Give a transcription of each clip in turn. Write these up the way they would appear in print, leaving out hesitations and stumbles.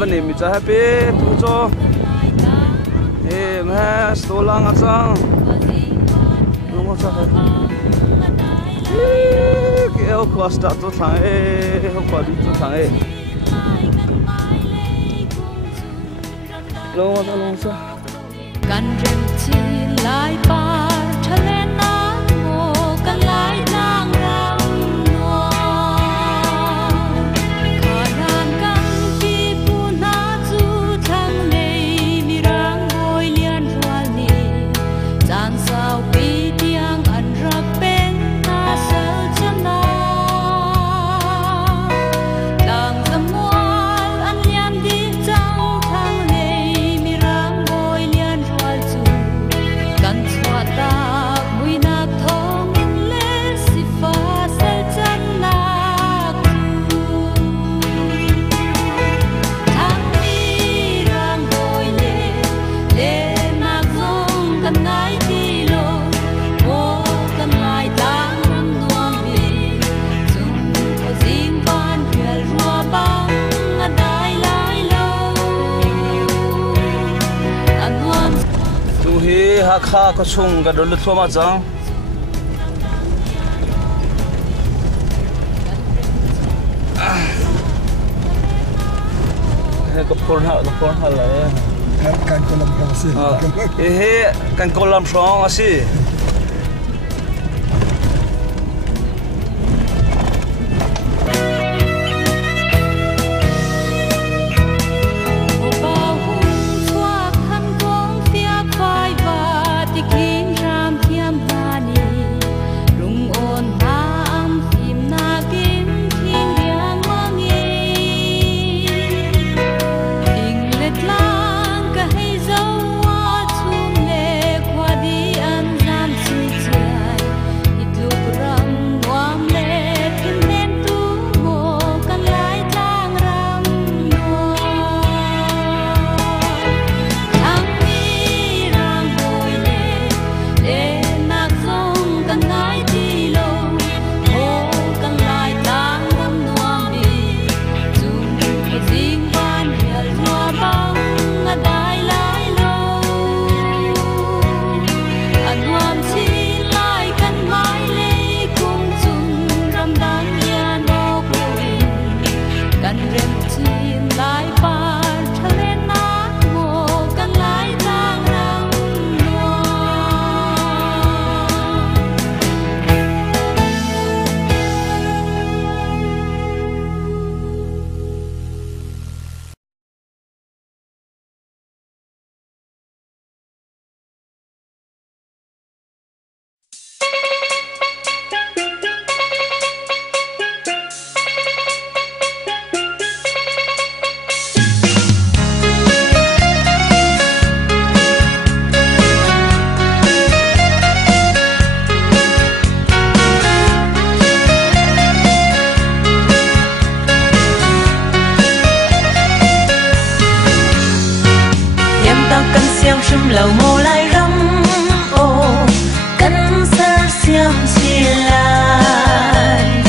bên này mình cho happy tu cho em ha số lang ở trong đúng không sao cái áo khoác đã tôi thằng ấy không phải đi tôi thằng ấy luôn saoกันเริ่มที่ลายปาทะเลน้ำโมกันลายนางรำนวลขานานกันที่ปูนาจูทั้งในมีรังโอยเลียนทวาลีจานสาวปีเตียงอันรับเป็นนาเสลจนาดังสมวลอันยามดีจังทั้งในมีรังโอยเลียนทวาจูกันสวดตามุยนักทองเลสิฟ้าเสลจันนักทั้งมีรังโอยเล่เล่นักทรงกันไงที่โลโมกันลายตางรำนวลมีจุงเอาสิ่งบ้านเพื่อรัวบังได้หลายโลอันวัน tu hi ha kha ko chung ga dol thoma jang he ko porn ha la kan kolam ka si he kan kolam song asi lầu mô lai râm ô cắn sơ xiêm chi lại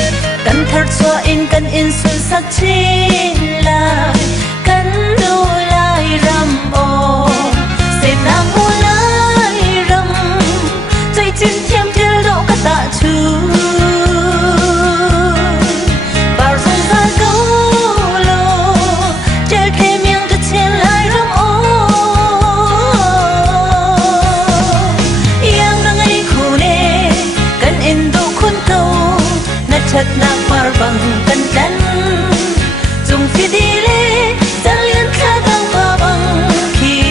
cắn thật xóa in xuân sắc chi lại cắn đu lai râm ô xếp nàng mô lai râm dây chín thêm theo độ các tạ chú thật nặng mar bằng cân đắn dùng phi đi lê ra liên khá tăng và bằng khi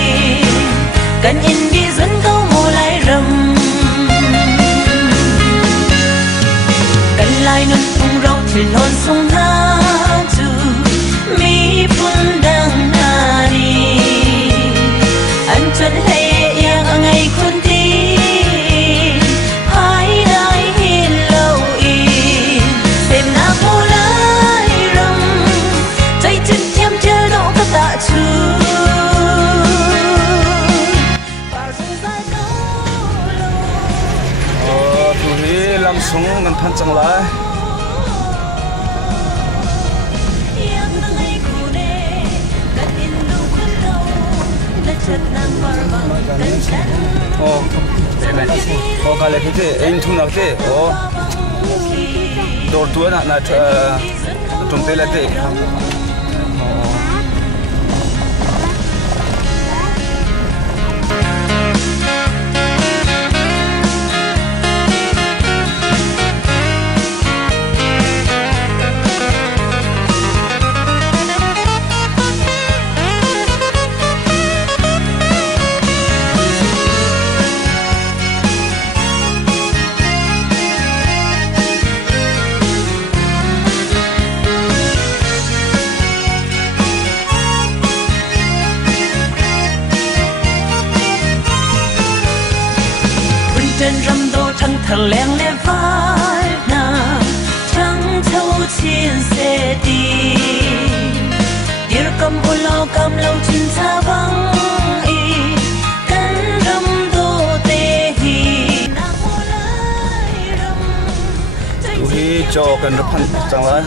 cần in đi dẫn câu mùa lại rầm cần lại nâng phung rau thì lon sông tha chu mi phun đang na đi anh chuẩn hay yang ở ngày khuôn đi làm súng ngân thân chẳng lại cái này thế anh thu nào thế đồ tuổi là trồng tây là thế trên râm đô trăng thằng leng lẽ vai na trăng thâu chiến xe đi điều cầm ô lo cầm lâu chín xa vắng y cánh râm đô tê hi na mô lai râm tụi cho cần rất phân chẳng là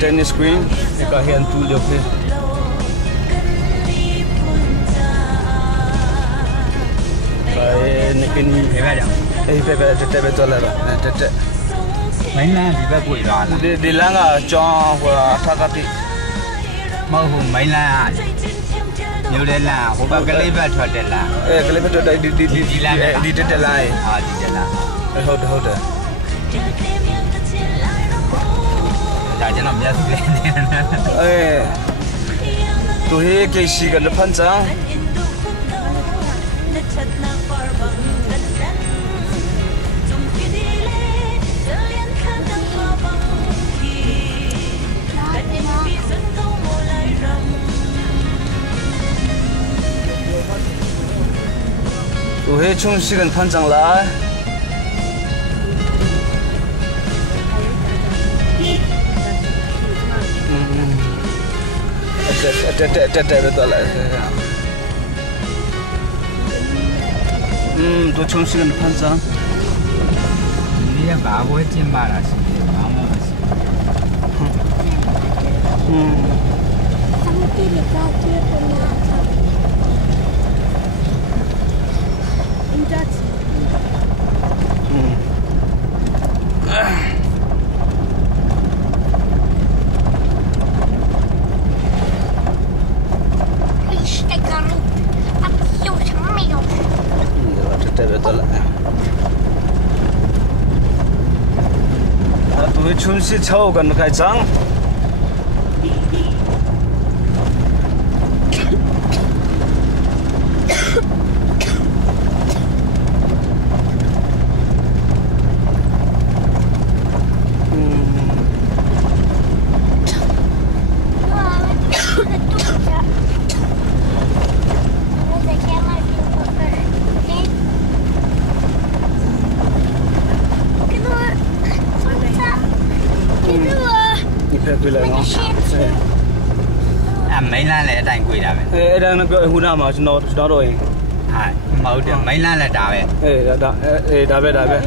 tennis screen cái hiện tu được thế cái này cái phải vậy đấy phải cho lại rồi đấy mấy là thì phải quỷ rồi đi lang à cho và thắt cái mơ hùng mấy là nhiều đây là hôm qua cái lấy về thuật đây là cái lấy về thuật đây đi đây lại đi đây là hold cho nó biết lên tụi cái gì cần phân trang tụi chung gì cần phân trang lại betul lah. Tu cuma sih kan panjang. Ini bawa jembat lah sih, bawa sih. Kamu pilih kaki punya apa? Injak. betul lah. Tụi chúng sẽ châu gần cái trắng. Mấy lá lại đánh quỷ đã vậy? Đang nó gọi hú nào mà nó rồi. Màu mấy lá lại đào vậy? Đào vậy.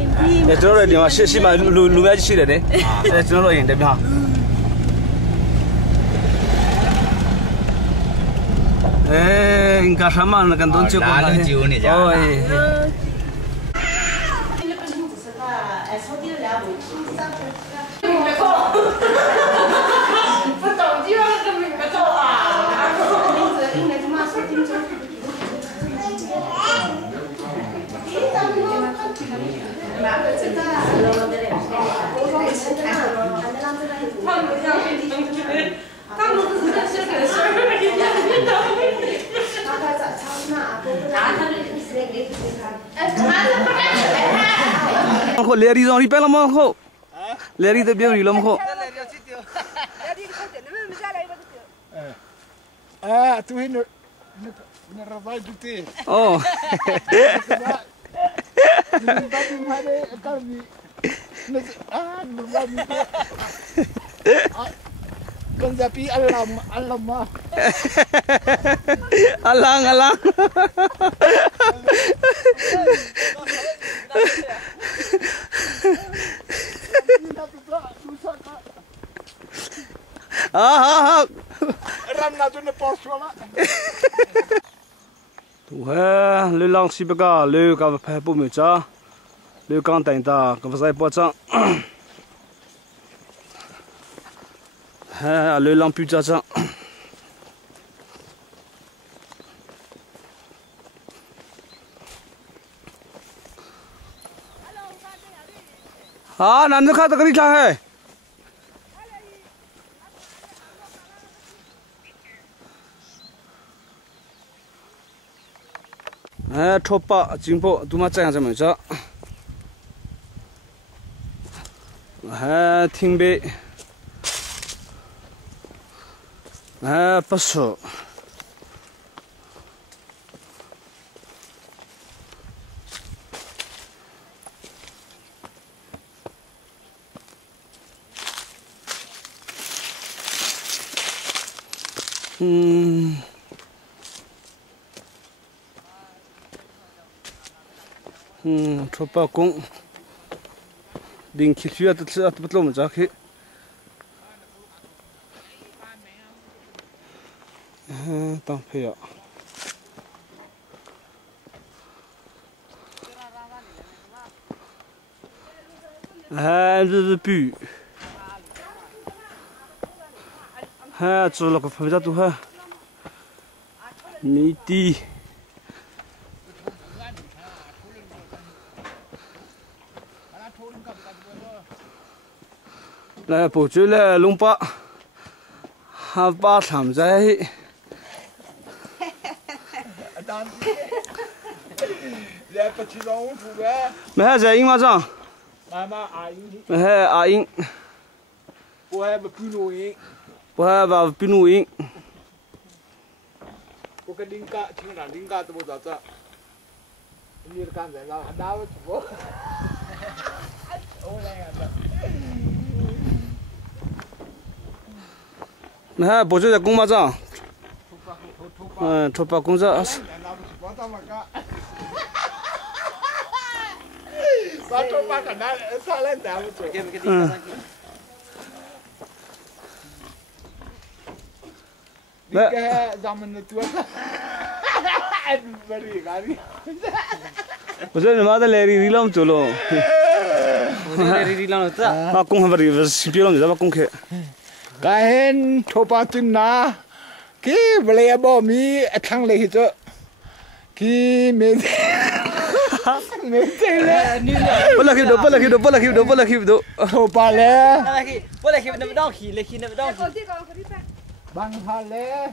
Nó rồi thì mà xí mà lùm ra xí đấy. Nó rồi đẹp nhá. Cả sama nó cần tốn chiếu con này. Kho leri zong ri pe la mo kho. Leri te biang ri la mo kho. Tu hin nera vai tuti oh tapi hari kami nunggu kan tapi alam mah alang ram na tu ne posuala tu ha le lang si bega le ka pha pu me cha le kang tai ta ka sai po cha ha le lang pu cha cha हाँ नंद खा तकरी था है ठोपा जिंपो तुमा चाय जमे जा थिंबे पसो ठोपा कों दिन खिचुआ तो बतलो मजा के तंग फेया这是布做了个非常多米地来补助了龙巴哈巴场在没还在英马上没还阿英我还不录音我还把闭录音我跟林家听了林家怎么找着你刚才让哪位主播没还补助在公马上托巴公司把托巴干哪他来打不住Cái zaman itu beri kali. Betul nama ada leri rilam tu lo. Leri rilam tu. Aku hamba rilam sipiram je, aku ke. Kahen thopa tu na, ki boleh apa mi thang lagi tu, ki mede boleh hidup. Thopa le. Boleh hidup nak dong ki, leki nak dong ki. Bang hale.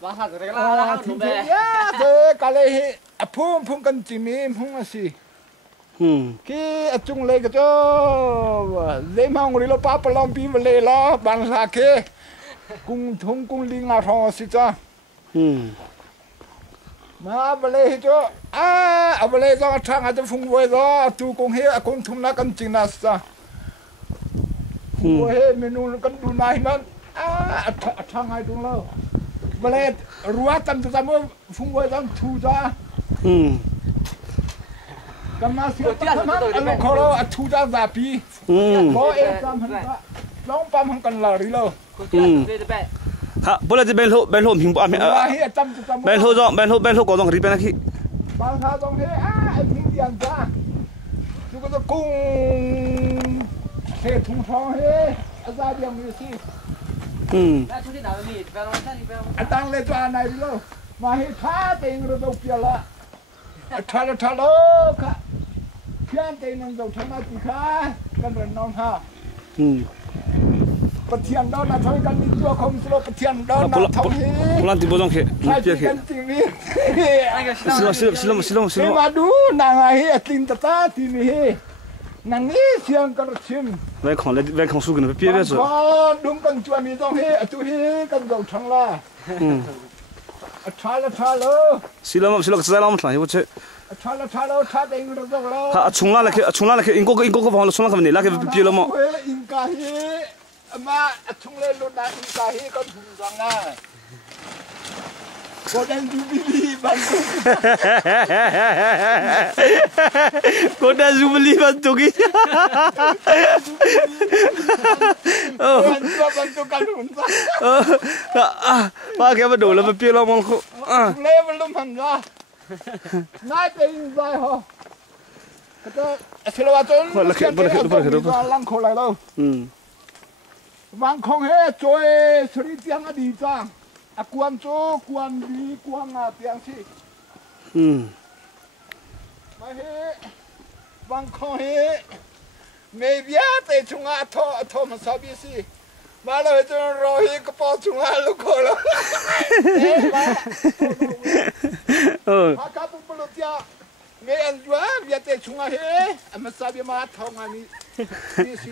Bang hale tu kalau tu be. Ya, tu kalau pum kan cimi pum asi. Ki acung le ke tu, le mang uri lo papa lampi le lo bang sake. Kung thung kung ling arong asi cha. Mà bale cho bale cho thang ở trong phung voi đó tu công he công thung na kan ching na sa voi he menu kan du nai man thang ai tung lo bale ruatan tu samo phung voi dang thu ra kan ma siêu tam an kholo thu ra za pi bo e tam han long pam han kan la ri lo ha boleh di ben ho him pa me ben ho ko dong ri pe na ki bang tha dong he anh hing dian ra tu ko cung se thung thong he za diam ni si Na tu ni nào mi, pe lo sa ni pe. atang le cha nai lo ma he tha ting ro do pia la tha lo kha phian te nang do thama ti kha kan ran non haประเทียนดอนนะทอยกันมีตัวคมสโลประเทียนดอนนะทำให้ pulang tiba dong ke ใช่ pia กั ke นจริงนี่ silo มาดูนางไอ้ตินตาตาทีนี่นางนี่เสียงกระชิม vai khong su kan pia be ก็ดุมกันจวนมีต้องเฮตุเฮกันเราทั้งละ Chalo. Silam sai lam thla hi che Chalo tha ding ro dong lo. ha chungla la ke inko ko phang chungla kam ni la ke pi lo mo Inka hi ama chungle lu na inka hi kon thum jang na. Golden Jubilee bantu. Golden Jubilee bantu ki Bantu kan hunsa. ba ke ba do la pi lo mo ko Le belum hanga. Nai pe in zai ho. Kata selawatun. Lang kho lai lo. Wang khong he choi sri tiang a di chang. A quan cho quan bi quan a tiang si. Mà he wang khong he me bia te chunga tho ma sa bi si. Mà lo cho ro hi ko po chunga lu ko lo. Ma ka pu lu tia me an jua bia te chunga he ma sa bi ma tho nga ni si.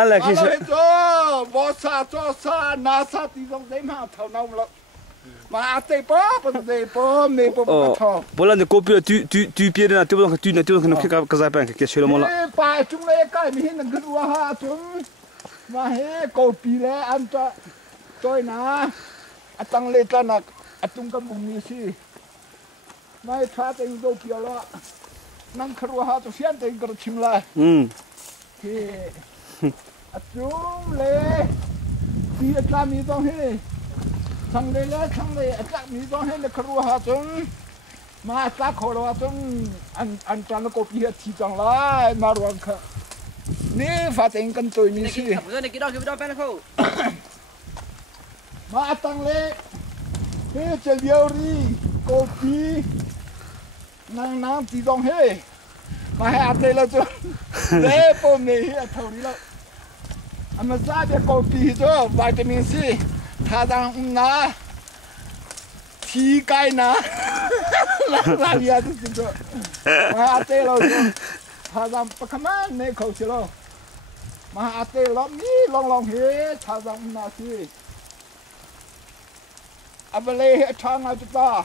ala ki Cho bo sa cho sa na sa ti dong dei ma thau nau lo. Ma te po me po tho. bola de copie tu pie na tu na ka za pa ke chelo mo la Pa chung le kai mi hin ngu wa ha chung. Ma he ko pi le an ta toi na. Atang le ta na atung kam bung ni si. Mai tha te do pi lo. Nang khru ha to sian te gro chim la. Thì chúng lê đi ra mi dong he thằng lê ra mi dong he là khru ha chúng mà ta khổ lo chúng anh cho nó có bị thi chẳng lại mà ruộng khờ nè phát triển cần tuổi mi si mà tăng lê thế chơi điều đi có bị năng thi dong he mà hai anh là chứ để bơm này thầu đi đâu mà ra để có bị cho vitamin C thà rằng na thi cái na là gì đó chứ mà anh là chứ thà rằng bác man này khẩu chứ lo mà anh là mi long hết thà rằng na si à bây giờ thằng nào chúng ta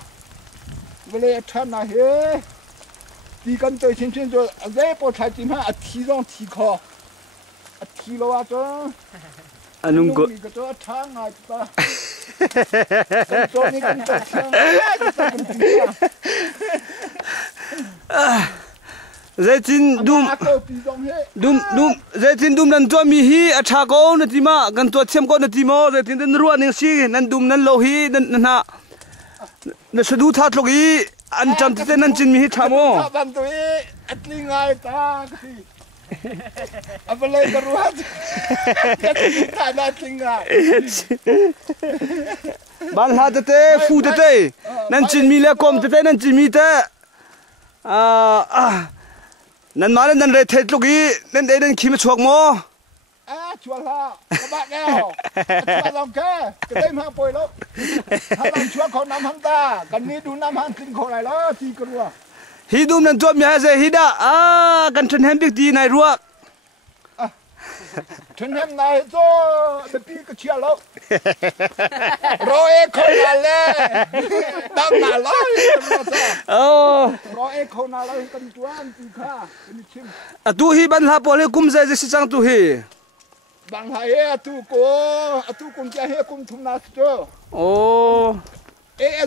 bây giờ thằng nào hết đi跟对亲亲就这波才今嘛提上提考提了啊这anung ko 你个这长啊吧做你跟这长 zaitin dum zaitin dum nan to mi hi acha ko na tima kan to chem ko na timo zaitin den ruan ning si nan dum nan lo hi nan na na sadu that lo gi an chan te nan chin mi hi thamo ban tu atli ngai ta ki apale karuat ta na tinga ban ha te fu te nan chin mi le kom te nan chin mi te nan ma nan re thet lo gi nan de nan khim chuak mo chua la các bạn nghe không chua lòng ke cái đây mà bồi lắm hai lòng chua còn năm hàng ta cần ní đủ năm hàng tinh khổ này đó thì cứ luôn hi dum nan to mi ha se hi da kan thun hem big di nai ruak thun hem này cho để pi cái chia lắm rồi không là le đang là lắm rồi không là lắm cần chuan thì kha chim tu hi ban ha pole kum za je si chang tu hi bang hai tu kum cha he kum thum na cho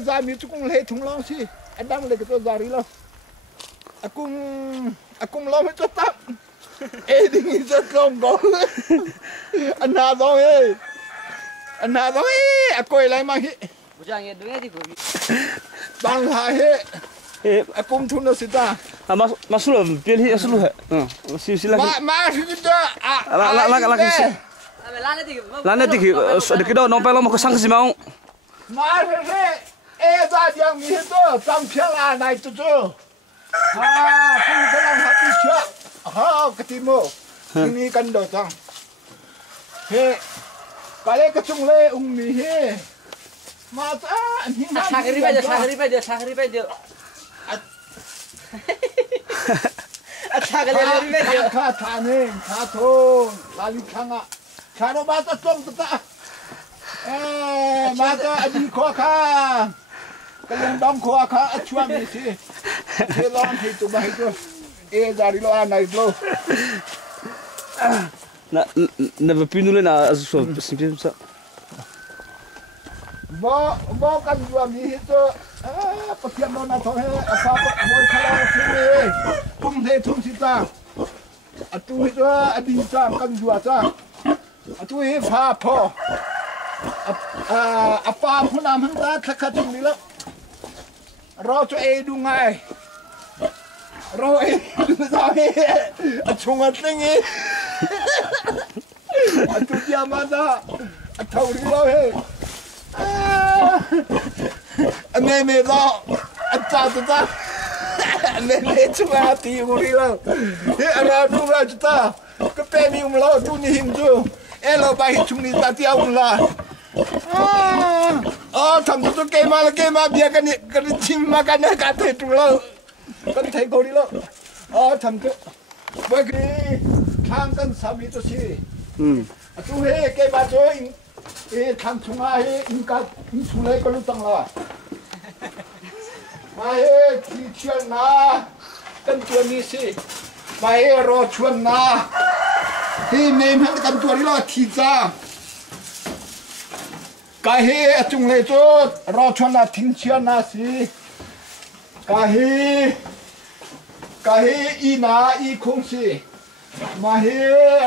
za mi tu kum le thung long si đang le cái za ri lo akum lo me cho tap ding cho long go anh na do akoi lai ma hi bujang ye dunya di ko bang hai akum thum na si ta masuk pilih hi aslu he sila ma si ta lana tiki de kido nong pelo mo ko sang si mau ma re za diang mi to tam phela nai tu tu pung salang hati sya ketimo ini kan do tang he kale kacung le mi he ma ta ni ma sagri pa je kha tha ne kha thon lali khanga charo ba ta tong ta มาก็อดีขอข้าก็ยังดองขอข้าช่วยมีสิเทลอนให้ตัวมาให้ตัวจาริโลอันไหนโลna pinule na so simples sa bo kan dua mi to patiam no na to he apa boy khala se tum the tum sita atu hi to adi sa kan dua sa atu hi pha pho apa phuna man ta thakha chung ni lo ro cho du ngai ro du sa he chung a tling hi atu dia ma da thau ri lo he mẹ đó anh chào tụi ta mẹ chúng ta thì một đi đâu thế ra chúng ta chúng ta cái bé mi lo chúng đi hình chưa em lo bài chúng đi ta tiêu là thằng tụi cái mà bia cái chim mà cái này cả thể tụi lo cái thấy cô đi lo thằng tụi với cái thang cái sao mi tụi xí tụi he cái bà chơi thằng chúng ta inka insulai kalau tang lah, mai cucian na, kan cuan ni si, mai ro cuan na, nem han kan cuan ni lah tiga, kahe acung le tu ro cuan na ting cuan na si, kahe ina i kong si, mai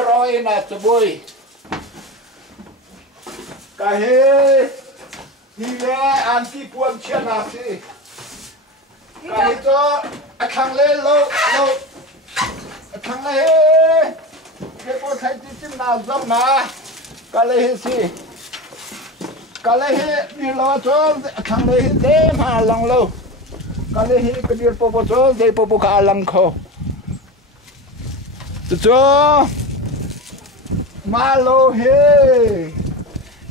ro ina terboy. Kahe hile anti puan chian nasi kahe to akhang le lo akhang le ke po thai ti tim na zong na kale he si kale he ni lo to akhang le de ma lang lo kale he ke dir po to de po ka lang kho to ma lo he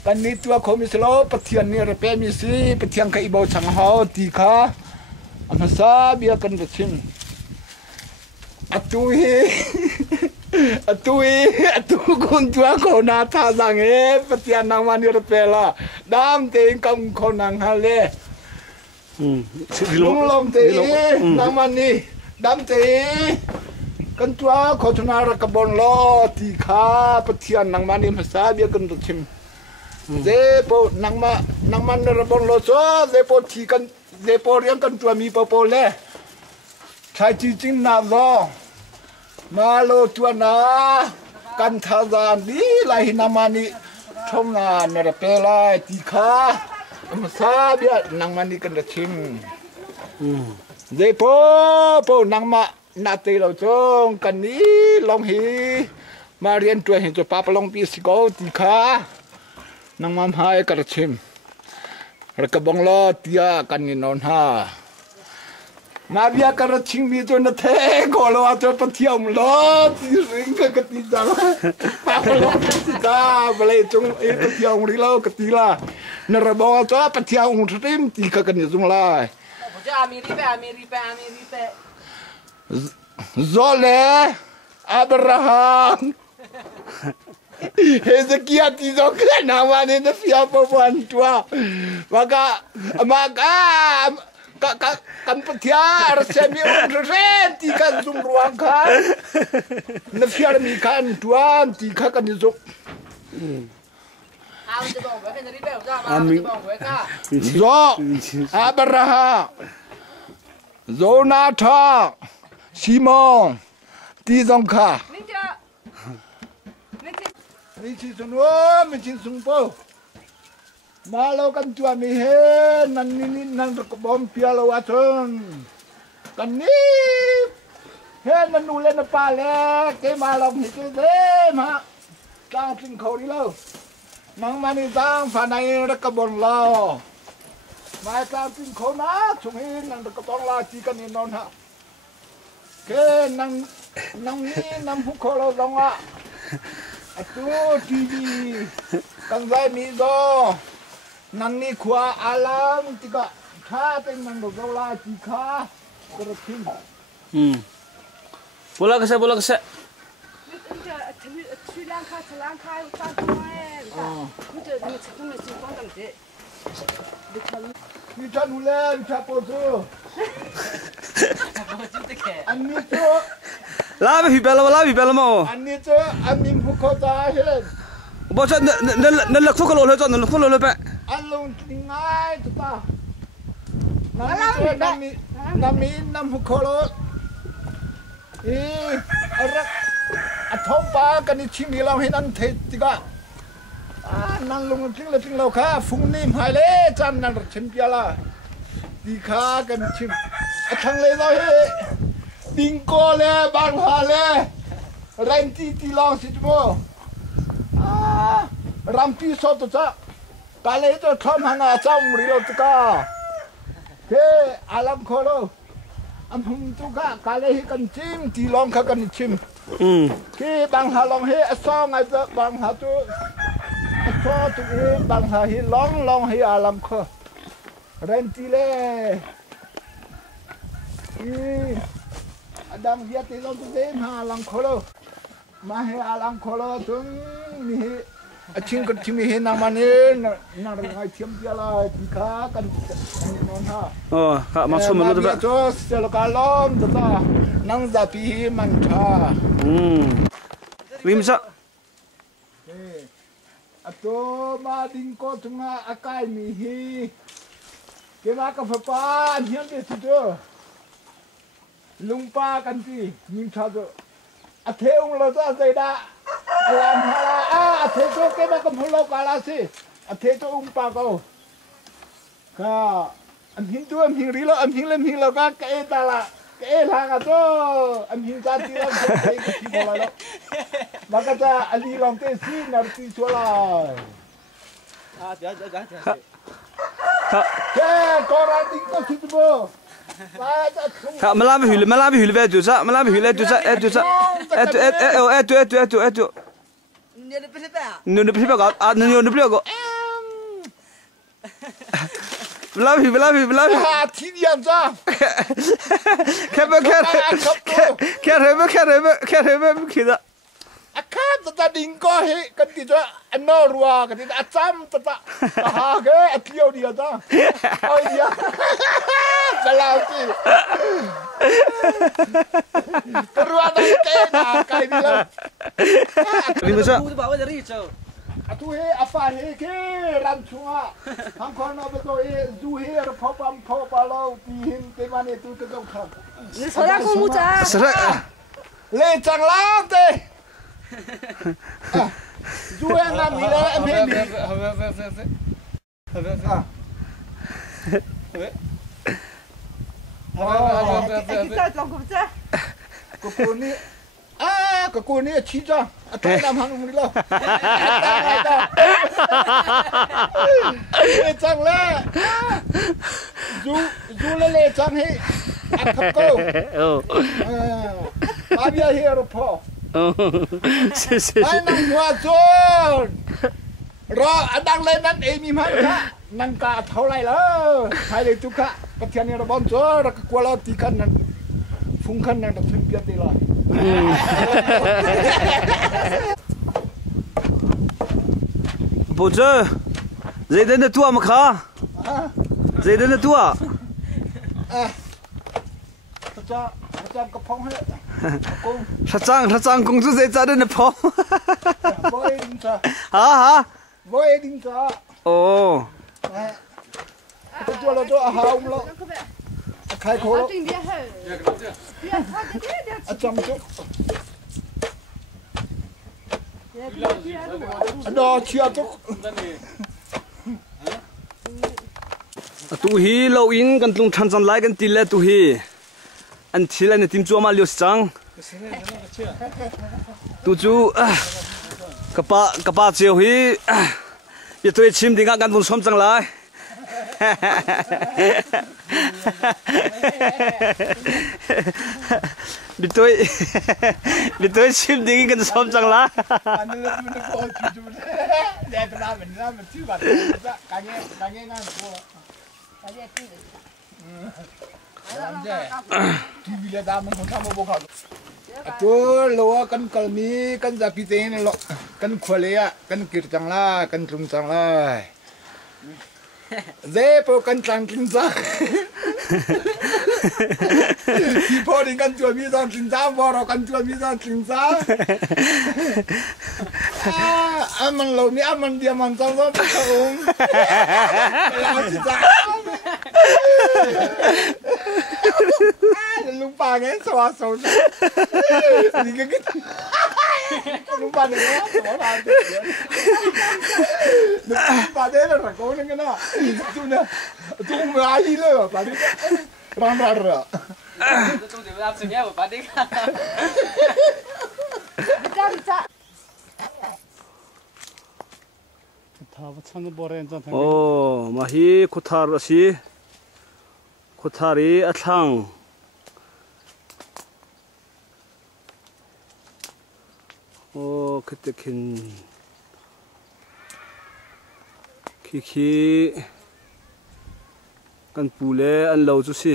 กันนี้ตัวเขามีสโลปะเทียนนี่ระเปมีสิปะเทียนกับอีโบชังเฮาตีขาอันภาษาเบียกันจะชิมอตุคนตัวเขาหน้าท่าสังเอปะเทียนนางวันนี่ระเปล่ะดามเตงกับคนนางฮาเล่ลุงลมเตงนางวันนี่ดามเตงกันตัวเขาชนะระกบนล้อตีขาปะเทียนนางวันนี่ภาษาเบียกันจะชิมZepo nang man rabon lo so zepo thi kan zepo riang kan tua mi po le thai chi ching na lo ma lo tua na kan tha zan di lai na mani thong na na re pe lai ti kha ma sa bia nang mani kan da chim zepo po nang ma na te lo chong kan ni long hi ma rian tua hin cho pa pa long pi si ko ti kha nang mam hai karachim rakabong lo tia kan ni non ha ma bia karachim mi to na the ko lo ato pathiam lo ti ring ka ti da pa lo ti da bale chung e pathiam ri lo ka ti la na rabo to pathiam hu trim ti ka kan ni zum lai zole abraham Hezekia tizo kana wane na fia papuan tua maka kan petia resemi renti kan zum ruang kan na fia mi kan tuan ti kan ni zo zo abraha zonata simon ti zongka mi chi sun wo mi chi sun po ma lo kan tua mi he nan ni nan ko bom pia lo aton kan ni he nan nu le na pa le ke ma lo ni ke de ma ta tin kho đi lo nang ma ni tang fa nai ra ka bon lo ma ta tin kho na chung hi nan ka tong la chi kan ni non ha ke nang ni nam hu kho lo dong a atu TV kang zai mi do nang ni khua alam tika kha ten nang do la ti kha ko thin bola ka sa 去两卡吃两卡，我打工哎，你这你吃东西是光干的，你看你。你吃努了，你吃不住。安尼做，拉不皮白了吗？拉皮白了吗？安尼做，安尼不可咋嘿？不是，那哭个老头子，那哭老头子。安龙ง่ายตุ๊ตาน้ำมีน้ำหุกโลอะไรท้องปลากันนี่ชิมเราให้นั่นเทติกะนั่งลงพิงเราค่ะฟุ้งนิ่มหายเลยจันนั่นชิมเปียละดีขากันชิมทางเลยเราเฮดิงโกเลยบางหาเลยแรงตีลองสิจโมรำปีสดจ้ะกาเลยจะทำหางาจ้ำริโรตุกาเฮ้อาลัมโคโลอันพุ่งตุกะกาเลยกันชิมตีลองเขากันชิมเฮ้บางหาลองเฮ้ซองไงจะบางหาตัวซอตุเฮ้บางหาเฮ้ลองเฮ้อาลัมโคเรนตีเล่อดัมเฮียตีลองตุเดมหาอาลัมโคโลมาเฮ้อาลัมโคโลตุงมีชิงกันชิมีเห็นนางมันนี่นางไงเทียมเดียละดีขากันนอนฮะครับมาชมรู้ตัวแบบโจสเซลกาล้อมตัวนั่งจะปีมันชาริมซะอะตัวมาดิงโกตุงอากายมีฮีเกี่ยวกับฟ้าเฮียนเด็ดตัวลุงป้ากันที่ยิงชาตัวอะเทงเราจะใจได้ลามฮาลาเทโจเก็บมากับพลกาลาสิเทโจปาโกก็อันหินตัวอันหินรีแล้วอันหินเล่มหินแล้วก็เกะตาละเกะทางอ่ะโจอันหินจานที่เราใช้ที่บ่ละแล้วมันก็จะอันนี้ลองเตะซีนาร์ติชัวร์เดี๋ยวแค่กอราดิ้งก็สุดบ่ครับมาลาไปหิวเลยดูซะมาลาไปหิวเลยดูซะดูซะดูนูไปไปก็นูไปก็มาลาไปที่เดียวจ้าแค่เรเบคิดอะอาคาตะดิงก็เฮกันติจ้ะอันนอรัวกันติอาจัมตะหาเกอเที่ยวเดียวจ้าโอ้ยยาสลาวสิรัวได้เกน่ะไกดีแล้วริมซะอะตุเฮอะฟาเฮเกรันชัวทางคนเอาไปตัวเอจูเฮรพอปัมพอปาลาวปีหิมเตมันเอตุกะกคับ你手上公木扎是的เลจังลางเตจูเฮงามีแล้วเอ็มเฮมีก็กูนี่ชี้จ้าใต้น้ำหังมึงนี่แล้วจังเลยจูเล่จังให้ขับโก้มาเบียเฮียร์พอไอ้นั่งหัวโจนรอดังเลยนั่นเองมีมั้ยคะนั่งกาเท่าไรแล้วใครเลยจุกะปะเทียนนี่ระบอนโจรักกลัวเราตีกันนั่นฟุ้งขันนั่นถึงเปียตีละ不这，这人的多么卡？这人的多。他个胖嘿，他长公主在这人的胖。我一定查。啊，我一定查。哦。他做了好了。开口了。จำจุดอเชียจุตูฮีเราอินกันลงทันจันไลกันตีเล่ตูฮีอันที่ไรเนี่ยทีมจัวมาเลี้ยวจังตูจูกระปะเจียวฮีอย่าตัวชิมดิ้งกันตรงชมจังไลบิตัวชิมดิ้งกันชมจังละอันนี้มันก็จุดเดี๋ยวน้ำมันชื่อแบบการเงี้ยง่ายกว่าทีวีเลยดามันคนทำมาบอกเขา ตัวโลกันกลมีกันจะพิเศษนี่หรอกกันขวเลยอ่ะกันกิดจังละกันตรงจังละเจ๊พอกันจังกินจังที่พอดีกันจวนมีจังกินจังพอเรากันจวนมีจังกินจังอันมันเรามีอันมันเดียวมันจังจังพระองค์เราจังlupa kan suasa ni ke lupa ni lupa dia lah kau ni kena tu na tu mai le padi ram tu dia berap senyap padi bisa oh mahi kuthar asi kuthari athang oh ketekin kiki kan pule an lo chu si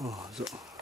oh so